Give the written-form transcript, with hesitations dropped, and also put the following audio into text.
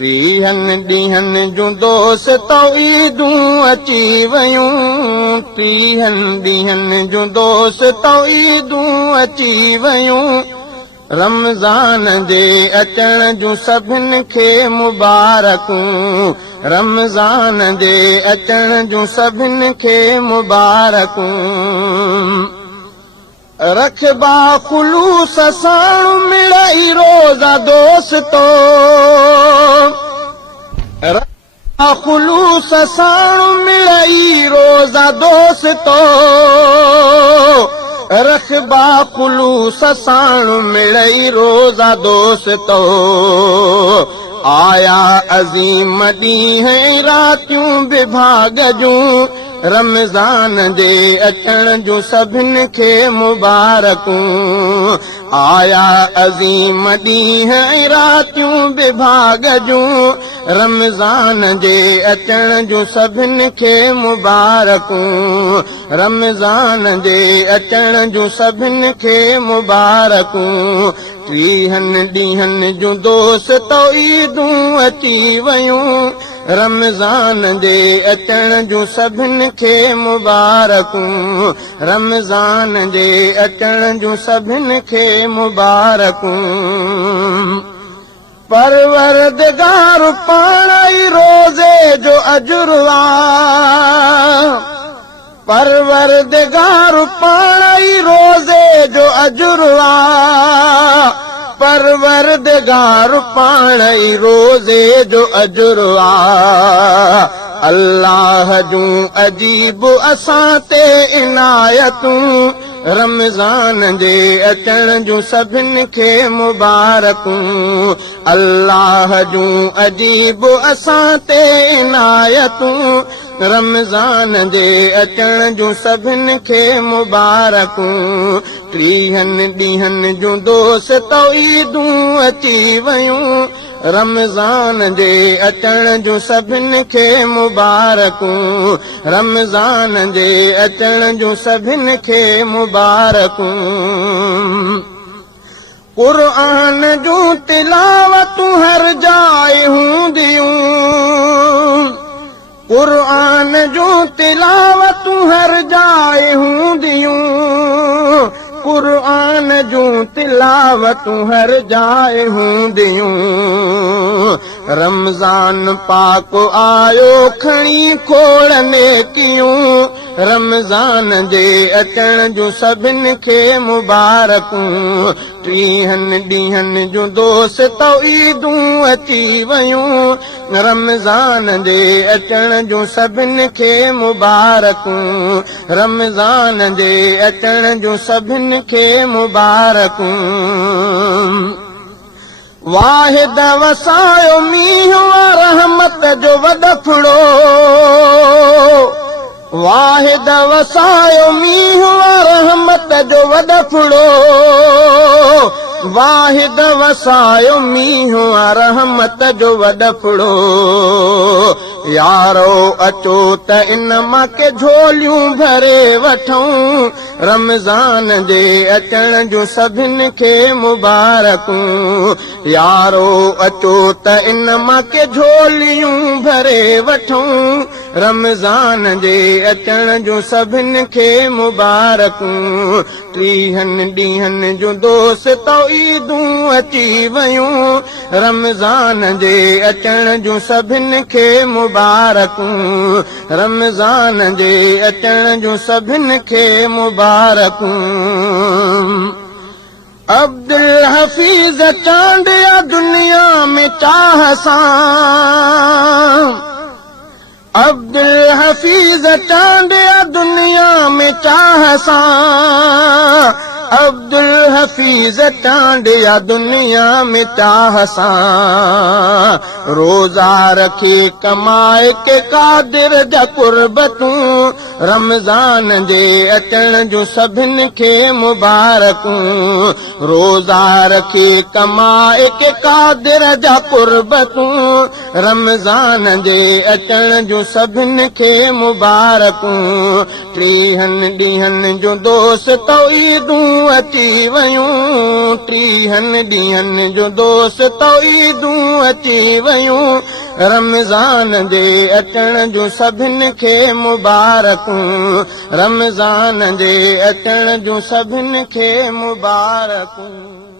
टीहनि ॾींहनि जूं दोस्तूं ईदूं अची वयूं, टीहनि ॾींहनि जूं दोस्तूं ईदूं अची वयूं। रमज़ान जे अचण जूं सभिनि खे मुबारकूं, रमज़ान जे अचण जूं सभिनि खे मुबारकूं। रखबा खुलूस सां मिलई रोज़ा दोस्तो, रखबा खुलूस सां मिलई रोज़ा दोस्तो, रखबा खुलूस सां मिलई रोज़ा दोस्तो। आया अज़ीम ॾींहं रातियूं विभाग जूं, रमज़ान जे अचण जूं सभिनि खे मुबारकूं। आया अज़ीम ॾींहं रातियूं विभाग जूं, रमज़ान जे अचण जूं सभिनि खे मुबारकूं। रमज़ान जे अचण जूं सभिनि खे मुबारकूं। टीहनि ॾींहनि जूं दोस्तूं ईदूं अची वयूं, रमज़ान जे अचण जूं सभिनि खे मुबारकूं। रमज़ान जे अचण जूं सभिनि खे मुबारकूं। परवरदिगार पाण ई रोज़े जो अजुर आहे, परवरदिगार पाण ई रोज़े जो अजुर आहे, परवरदिगार पाण ई रोज़े जो अजुर आहे। अल्लाह जूं अजीब असां ते इनायतूं, रमज़ान जे अचण जूं सभिनि खे मुबारकूं। अल्लाह जूं अजीब असां ते इनायतूं, रमज़ान जे अचण जूं सभिनि खे मुबारकूं। टीहनि ॾींहनि जूं दोस्तूं ईदूं अची वयूं, रमज़ान जे अचण जूं सभिनि खे मुबारकूं। रमज़ान जे अचण जूं सभिनि खे मुबारकूं। क़ुर्आन जूं तिलावतूं हर जाइ हूंदियूं, क़ुर्आन जूं तिलावतूं हर जाइ हूंदियूं, क़ुर्आन जूं तिलावतूं हर जाइ हूंदियूं। रमज़ान पाक आयो खणी खोड़ नेकियूं, रमज़ान जे अचण जूं सभिनि खे मुबारकूं। टीहनि ॾींहनि जूं दोस्तूं ईदूं अची वयूं, रमज़ान जे अचण जूं सभिनि खे मुबारकूं। रमज़ान जे अचण जूं सभिनि खे मुबारकूं। वाहिद वसायो मींहुं रहमत जो वॾफड़ो, वाहिद वसायो मींहुं रहमत जो वॾफड़ो, वाहिद वसायो मींहुं रहमत जो वॾफड़ो। यारो अचो त इन मां के झोलियूं भरे वठूं, रमज़ान जे अचण जूं सभिनि खे मुबारकूं। यारो अचो त इन मां के झोलियूं भरे वठूं, रमज़ान जे अचण जूं सभिनि खे मुबारकूं। टीहनि ॾींहनि जूं दोस्तूं ईदूं अची वयूं, रमज़ान जे अचण जूं सभिनि खे मुबारकूं। रमज़ान जे अचण जूं सभिनि खे मुबारकूं। अब्दुल हफीज़ चांडिया दुनिया में चाह सां, अब्दुल हफीज़ चांडिया दुनिया में चाह सां, अब्दुल हफीज़ चांडिया दुनिया में चाह सां। रोज़ा रखी कमाए के कादिर जा कुर्बतूं, रमज़ान जे अचण जूं सभिनि खे मुबारकूं। रोज़ा रखी कमाए के कादिर जा कुर्बतूं, रमज़ान जे अचण जूं सभिनि खे मुबारकूं। टीहनि ॾींहनि जूं दोस्तूं ईदूं अची वयूं, टीहनि ॾींहनि जूं दोस्तूं ईदूं अची वयूं रमज़ान जे अचण जूं सभिनि खे मुबारकूं रमज़ान जे अचण जूं सभिनि खे मुबारकूं।